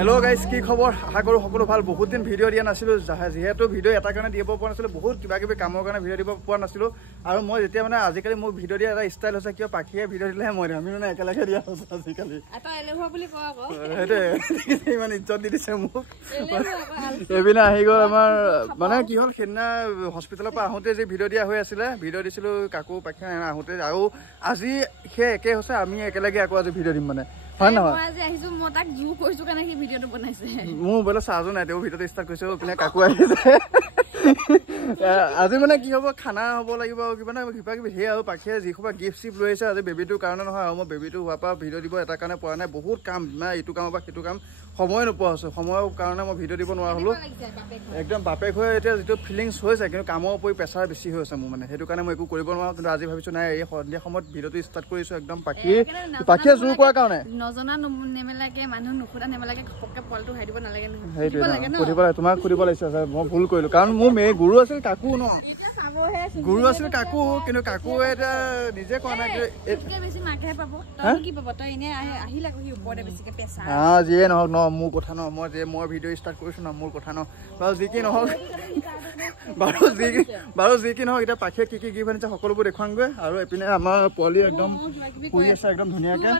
hello guys की खबर आशा करूँ सकलो ভাল बहुत दिन भिडिओ দিয়া নাছিলো যেহেতু ভিডিও এটা কাৰণে দিব পৰা নাছিলো বহুত কিবা কিবি কামৰ কাৰণে ভিডিও দিব পৰা নাছিলো আৰু মই যেতিয়া মানে আজিকালি মোৰ ভিডিও দিয়া এটা ষ্টাইল হৈছে কিয় পাখিয়ে ভিডিও দিলেহে মই আমি মানে একেলগে দিয়া হৈছে আজিকালি এটা এলেহুৱা বুলি কোৱা আকৌ হেতে মানে ইজ্জত দি দিছে মোক এবিনা আহি গ'ল আমাৰ মানে কি হ'ল সেনা হস্পিটালৰ পৰা আহোতে যে ভিডিও দিয়া হৈ আছিল ভিডিও দিছিলো কাকু পাখি আহোতে আৰু আজি হে একে হৈছে আমি একেলগে আকৌ আজি ভিডিও দিম মানে হয় না মই আজি আহিছো মই তাক জু কৈছো কাৰণে কি ভিডিওটো বনাইছে মই বলে সাজু নাই তেও ভিডিওটো ষ্টাৰ্ট কৰিছো পিনে কাকু আহিছে আজি মানে কি হ'ব খানা হ'ব লাগিব কিবা না কিবা কিবি হে আৰু পাখিয়ে যি খবা গিফট চিপ লৈ আছে আজি বেবিটোৰ কাৰণে নহয় আৰু মই বেবিটো হোৱাৰ পৰা ভিডিও দিব এটা কাৰণে পৰা নাই বহুত কাম মানে ইটো কামৰ পৰা সেইটো কাম সময় নোপোৱা হৈছে সময়ৰ কাৰণে মই ভিডিও দিব নোৱাৰা হলো একদম বাপেক হৈ এতিয়া যিটো ফিলিংছ হৈছে কিন্তু কামৰ উপৰি প্ৰেছাৰ বেছি হৈ আছে মোৰ মানে সেইটো কাৰণে মই একো কৰিব নোৱাৰো কিন্তু আজি ভাবিছো নাই এই সন্ধিয়া সময়ত ভিডিওটো ষ্টাৰ্ট কৰিছো একদম পাখিয়ে জোৰ কৰাৰ কাৰণে নজনা নেমেলাকে মানুহ নুখুদা নেমেলাকে খপকে পলটো হাই দিব নালাগে সুধিব লাগে তোমাক সুধিব লাগিছে মই ভুল কৰিলো কাৰণ মোৰ মে গুৰু আছিল কাকু ন গুৰু আছিল কাকু কিন্তু কাকু এটা নিজে কোৱা নাই এতকে বেছি মাকে পাব তই কি পাব তই এনে আহিলা কহি ওপৰতে বেছিকে পেছা যিয়ে নহওক ন মোৰ কথা ন মই যে মই ভিডিও ষ্টাৰ্ট কৰিছো ন মোৰ কথা ন বাৰু যি কি নহওক বাৰু যি কি নহওক এটা পাখিয়ে কি কি গিফট আনিছে সকলোবোৰ দেখুৱাংগৈ আৰু এপিনে আমাৰ পোৱালি একদম শুই আছে একদম ধুনীয়াকে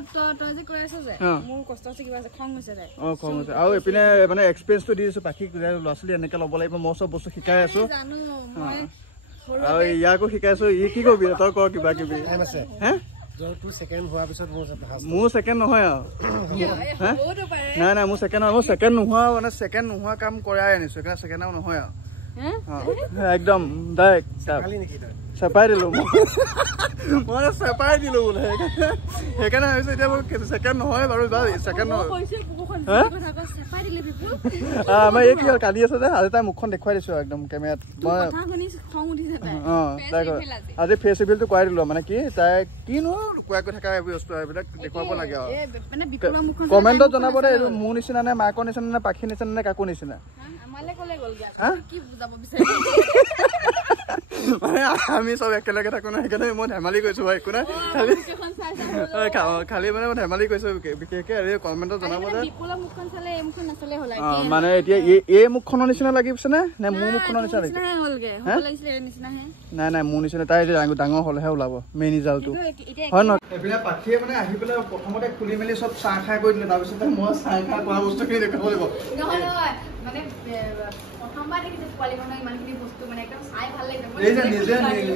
তই যে কৈ আছ যে মোৰ কষ্ট আছে কিবা আছে খং হৈছে দে খং হৈছে আৰু এপিনে মানে এক্সপেৰিয়েন্সটো দি দিছো পাখি ল'ৰা-ছোৱালী এনেকে ল'ব লাগিব মই চব বস্তু শিকাই আছো জানো মই আৰু ইয়াকো শিকাইছো ই কি কবি তই কৰ কিবা কিবি আছে হে তোৰ সেকেন্ড হোৱাৰ পিছত মোৰ সেকেন্ড নহয় আৰু নাই নাই মোৰ সেকেন্ড নহয় মোৰ সেকেন্ড নোহোৱা মানে সেকেন্ড নোহোৱা কাম কৰাই আনিছো কাৰণ সেকেন্ড নহয় আৰু একদম ডাইৰেক্ট চেপাই দিলো মই চেপাই দিলো বোলে সেইকাৰণে ভাবিছো এতিয়া মোৰ সেকেন্ড নহয় বাৰু সেকেন্ড আমাৰ এই কি হ'ল কালি আছে যে আজি তাই মুখখন দেখুৱাই দিছো একদম কেমেৰাত মই আজি ফেচ ৰিভিলটো কৰাই দিলো মানে কি তাই কিনো লুকুৱাকৈ থকা বস্তু এইবিলাক দেখুৱাব লাগে আৰু কমেণ্টত জনাব দে এইটো মোৰ নিচিনা নে মাকৰ নিচিনা নে পাখি নিচিনা নে কাকো নিচিনা আমি সব একেলগে থাকো না সেইকাৰণে মই ধেমালি কৈছো ভাই একো নাই খালি মানে মই ধেমালি কৈছো বিশেষকে আৰু কমেণ্টত জনাব দে মানে এতিয়া এই মুখখনৰ নিচিনা লাগিছে নে মোৰ মুখখনৰ নিচিনা নাই নাই মোৰ নিচিনা তাই ডাঙৰ হলেহে ওলাব মেইন ৰিজাল্টটো হয় নহয় এইপিনে পাখিয়ে মানে আহি পেলাই প্ৰথমতে খুলি মেলি চব চাহ খাই কৰি দিলে তাৰপিছতে মই চাহ খাই খোৱা বস্তুখিনি দেখাব লাগিব মানে প্ৰথমবাৰ দেখিছে পোৱালি মানুহ ইমানখিনি বস্তু মানে একদম চাই ভাল লাগিছে এই যে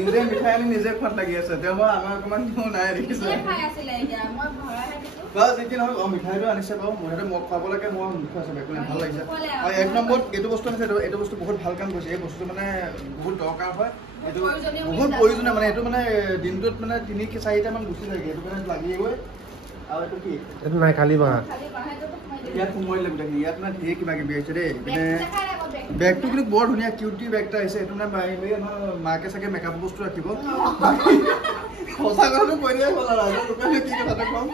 নিজে মিঠাই আনি নিজে খোৱাত লাগি আছে তেওঁ আমাৰ অকমান নাই দেখিছে খাই আছিলে এতিয়া মই ভৰাই দিছো বাস কি নহয় মিঠাইটো আনিছে বাৰু মই সেইটো মোক খাবলৈকে মই মিঠা আছে একো ভাল লাগিছে আৰু এক নম্বৰ এইটো বস্তু আনিছে এইটো বস্তু বহুত ভাল কাম কৰিছে এই বস্তুটো মানে বহুত দৰকাৰ হয় এইটো বহুত প্ৰয়োজনীয় মানে এইটো মানে দিনটোত মানে 3-4টা মান গুচি যায় এইটো মানে লাগিয়ে গৈ আৰু এইটো কি এইটো নাই খালি বাহা ইয়াত সোমাই লাগিব দেখি ইয়াত মানে ধেৰ কিবা কিবি আহিছে দেই মানে বেগটো কিন্তু বৰ ধুনীয়া কিউটি বেগ এটা আহিছে এইটো মানে মাকে চাগে মেকআপ বস্তু ৰাখিব সঁচা কথাটো কৈ দিলে হ'ল আৰু লোকে কি কথাটো কম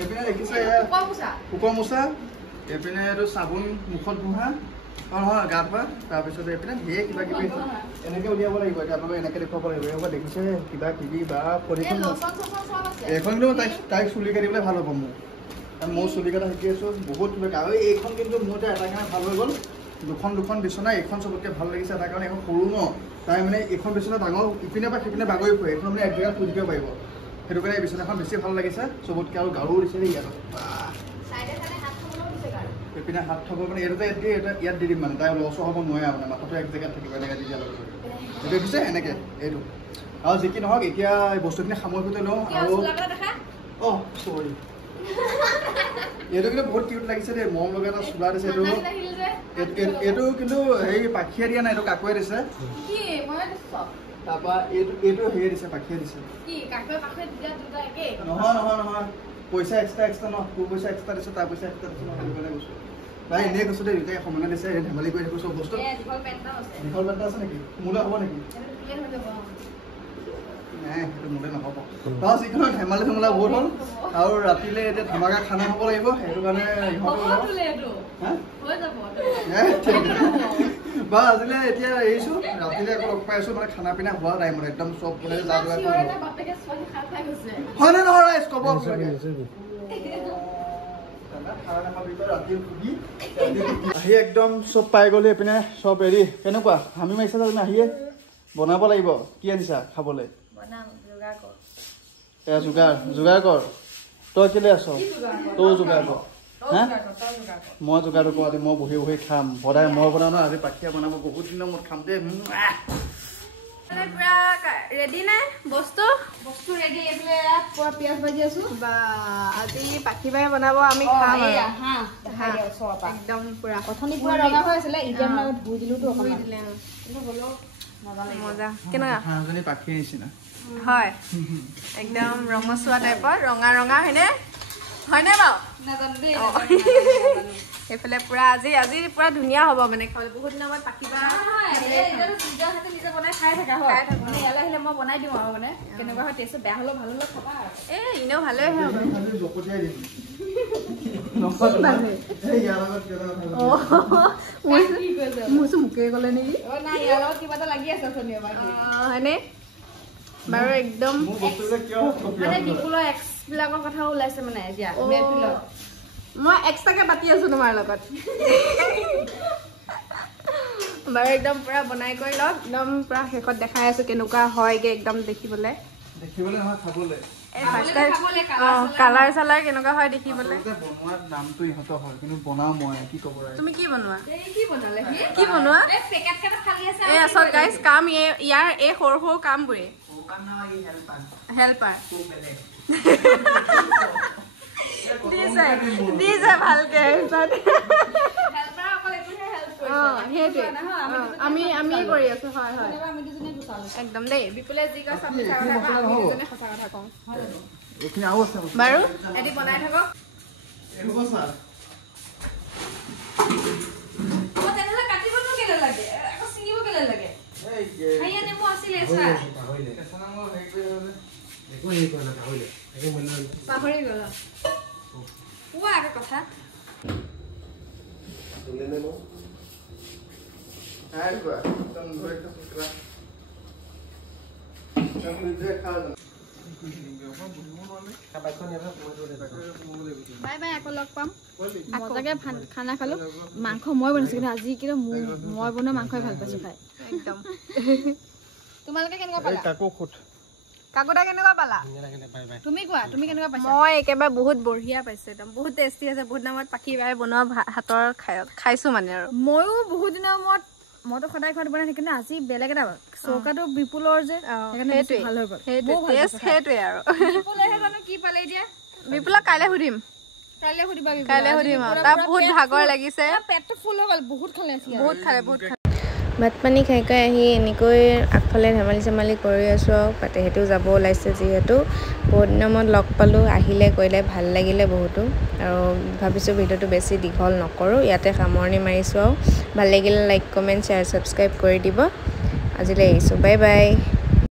এইপিনে দেখিছে শুকৰ মোচা এইপিনে এইটো চাবোন মুখত ঘঁহা নহয় গা ধোৱা তাৰপিছতে এইপিনে ধেৰ কিবা কিবি এনেকৈ উলিয়াব লাগিব এতিয়া আপোনালোকে এনেকৈ দেখুৱাব লাগিব এইবোৰ দেখিছে কিবা কিবি বা পলিথিন এইখন কিন্তু তাইক চুলি কাটিবলৈ ভাল হ'ব মোৰ কাৰণ মোৰ চুলি কাটা শিকি আছোঁ বহুত কিবা আৰু এইখন কিন্তু মোৰ এতিয়া এটা কাৰণে ভাল হৈ গ'ল দুখন বিচনা এইখন চবতকৈ ভাল লাগিছে এটা কাৰণে এখন সৰু ন তাই মানে এইখন বিচনা ডাঙৰ ইপিনে বা সিপিনে বাগৰি ফুৰে এইখন মানে এক জেগাত শুই থাকিব পাৰিব সেইটো কাৰণে বিচনাখন বেছি ভাল লাগিছে চবতকৈ আৰু গাৰু দিছে ইয়াত এইপিনে হাত থ'ব মানে এইটোতে ইয়াত দি দিম মানে তাই লছো হ'ব নোৱাৰে মানে মাথাটো এক জেগাত থাকিব এনেকৈ দি দিয়া লগত এইটো দেখিছে এনেকৈ এইটো আৰু যি কি নহওক এতিয়া এই বস্তুখিনি সামৰি পেলাই লওঁ আৰু চৰি এইটো কিন্তু বহুত কিউট লাগিছে দেই মৰম লগা এটা চোলা দিছে এইটো কিন্তু হেৰি পাখিয়ে দিয়া নাই এইটো কাকুৱে দিছে তাৰপৰা এইটো হেৰিয়ে দিছে পাখিয়ে দিছে নহয় পইচা এক্সট্ৰা ন তোৰ পইচা এক্সট্ৰা দিছে তাৰ পইচা এক্সট্ৰা দিছে মই সেইকাৰণে কৈছোঁ নাই এনেই কৈছোঁ দেই দুটাই সমানে দিছে ধেমালি কৰি থাকোঁ চব বস্তু দীঘল পেণ্ট আছে নেকি মোলৈ হ'ব নেকি নাই সেইটো মোলৈ নহ'ব বাৰু যিকোনো ধেমালি চেমালি বহুত হ'ল আৰু ৰাতিলৈ এতিয়া ধমাকা খানা হ'ব লাগিব সেইটো কাৰণে বা আজিলৈ এতিয়া এৰিছোঁ ৰাতিলৈ আকৌ লগ পাই আছোঁ মানে খানা পিনা হোৱা টাইমত একদম চব মানে হয় নে নহয় ৰাইজ ক'ব আহি একদম চব পাই গ'লি এইপিনে চব হেৰি কেনেকুৱা হামি মাৰিছা তুমি আহিয়ে বনাব লাগিব কি আনিছা খাবলৈ এয়া যোগাৰ কৰ তই কেলে আছ তই যোগাৰ কৰ হা মই যোগাৰটো কৰোঁ আজি মই বহি বহি খাম সদায় মই বনাওঁ ন আজি পাখিয়া বনাব বহুত দিনৰ মূৰত খাম দেই পুৰা ৰেডি নে বস্তু ৰেডি এইফালে পুৰা পিঁয়াজ ভাজি আছো বা আজি পাখি বাই বনাব আমি খাম একদম পুৰা প্ৰথমে পুৰা ৰঙা হৈ আছিলে এতিয়া মানে ধুই দিলোতো ধুই দিলে মজা কেনেকুৱা পাখিৰ নিচিনা হয় একদম ৰঙচুৱা টাইপৰ ৰঙা ৰঙা হয়নে বাৰু নাজানো দেই এইফালে পুৰা আজি পুৰা ধুনীয়া হ'ব মানে খাবলৈ বহুত দিনৰ মূৰত পাখিবা নিজে বনাই খাই থাকা হয় ইয়ালৈ আহিলে মই বনাই দিওঁ আৰু মানে কেনেকুৱা হয় টেষ্টটো বেয়া হ'লেও ভাল হ'লেও খাবা আৰু এনেও ভালেই হয় মোকে গ'লে নেকি নাই ইয়াৰ লগত কিবা এটা লাগি আছে হয়নে বাৰু একদম মানে বিপুলৰ এক্সবিলাকৰ কথা ওলাইছে মানে এতিয়া মই এক্সট্ৰাকে পাতি আছো তোমাৰ লগত বাৰু একদম পুৰা বনাই কৰি লওক একদম পুৰা শেষত দেখাই আছো কেনেকুৱা হয়গে একদম দেখিবলৈ নহয় খাবলৈ কালাৰ চালাৰ কেনেকুৱা হয় দেখিবলৈ বনোৱাৰ নামটো ইহঁতৰ হয় কিন্তু বনাও মই কি ক'ব তুমি কি বনোৱা এই আচল গাইজ কাম ইয়াৰ এই সৰু সৰু কামবোৰে হেল্পাৰ দিছে ভালকে আমি কৰি আছো হয় হয় একদম দেই বিপুলে যি কয় সঁচা কথা কওঁ বাৰু এটি বনাই থাকক কাটিবনো কেলে লাগে আকৌ ছিঙিব কেলে লাগে নেমু আছিলে পাহৰি গ'ল কোৱা আকৌ কথা বাই বাই আকৌ লগ পাম মজাকে খানা খালো মাংস মই বনাইছো কিন্তু আজি কিন্তু মই বনোৱা মাংসই ভাল পাইছো খাই একদম তোমালোকে কেনেকুৱা পালা কাকুটা কেনেকুৱা পালা তুমি কোৱা তুমি কেনেকুৱা পাইছা মই একেবাৰে বহুত বঢ়িয়া পাইছো একদম বহুত টেষ্টি আছে বহুত দিনৰ মূৰত পাখি বাই বনোৱা হাতৰ খাইছো মানে আৰু ময়ো বহুত দিনৰ মূৰত মইতো সদায় ঘৰত বনাই থাকি না আজি বেলেগ এটা চৌকাটো বিপুলৰ যে ভাল হৈ গ'ল সেইটোৱে আৰু বিপুলেহে জানো কি পালে এতিয়া বিপুলক কাইলৈ সুধিম তাৰ বহুত ভাগৰ লাগিছে পেটটো ফুল হৈ গ'ল বহুত খালে ভাত পানী খাই আহি এনেকৈ আগফালে ধেমালি চেমালি কৰি আছোঁ আৰু পাতে সেইটো যাব ওলাইছে যিহেতু বহুত দিনৰ মূৰত লগ পালোঁ আহিলে কৰিলে ভাল লাগিলে বহুতো আৰু ভাবিছোঁ ভিডিঅ'টো বেছি দীঘল নকৰোঁ ইয়াতে সামৰণি মাৰিছোঁ আৰু ভাল লাগিলে লাইক কমেণ্ট শ্বেয়াৰ ছাবস্ক্ৰাইব কৰি দিব আজিলৈ আহিছোঁ বাই বাই